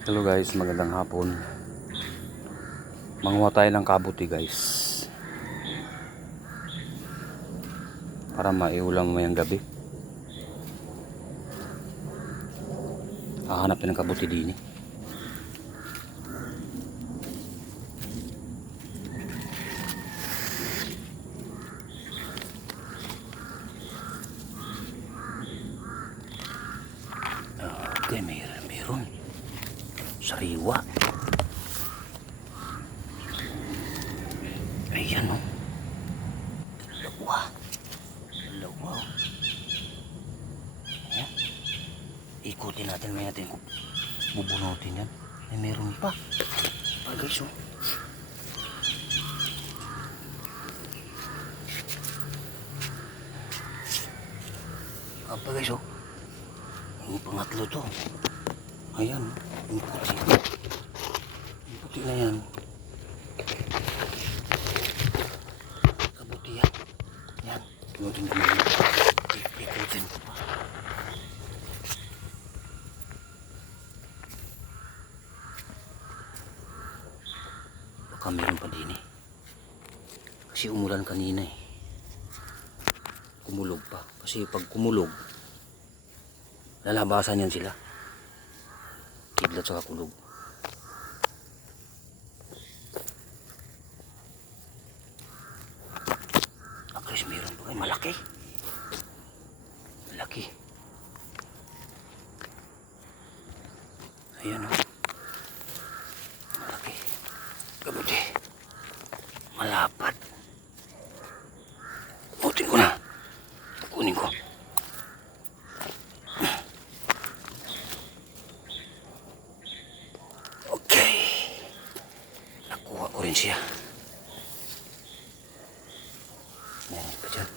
Hello guys, magandang hapon. Manguha tayo ng kabuti guys, para maiulam mamayang gabi. Hahanapin ng kabuti din eh. Okay, meron sariwa. Ayan o, dalawa. Ayan. Ikutin natin, may natin kung bubunutin yan. Meron pa guys o. Apa guys o, yung pangatlo to. Ayan, yung puti na yan. Kabuti yan. Yan, ikutin naman yan. Ikutin ko pa. Baka meron pa din eh. Kasi umulan kanina eh. Kumulog pa. Kasi pag kumulog, lalabasan yan sila. Kidlat saka kulog. Chris, meron pa. Ay, malaki. Malaki. Ayan o. Malaki. Kabuti. Malapad. Kunin ko na. Kunin ko. Okay. Nakuha ko rin siya. Meron pa dyan.